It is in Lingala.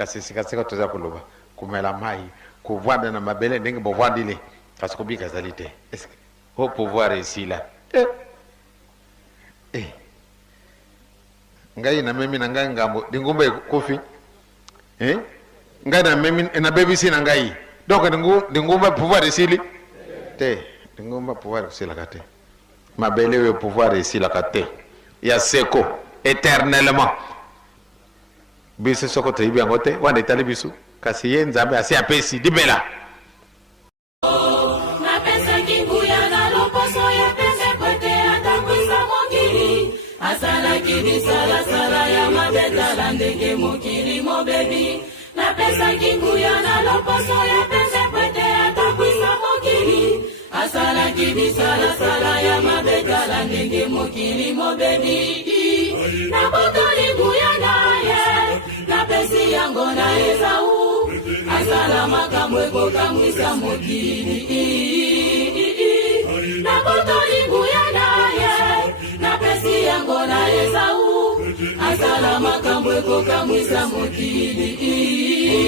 kasi sikasika toza koloba kumela mai kuvanda na mabele ndenge bovandile kasi kubika zalite est-ce que au pouvoir ici là ngai na memi na ngai ngambo dingumbe kofi ngai na memi na BBC na ngai donc dingumbe pouvoir ici te dingumbe pouvoir ici la kate mabele we pouvoir ici la kate ya seko éternellement biso soko to ibi angote wande tali biso kasi ye nzambe asi apesi dibela na pesa kinguya na loposo ya pesa kwete atakwisa mokili asala kidi sala sala ya mabeta la ndenge mokili mobebi na pesa kinguya na loposo ya pesa kwete atakwisa mokili asala kidi sala sala ya mabeta la ndenge mokili mobebi na botoli nguya naye na pesi yango na Esau asala makambo ekokamwisa mokili na botoli nguya naye na pesi yango na Esau asala makambo ekokamwisa mokili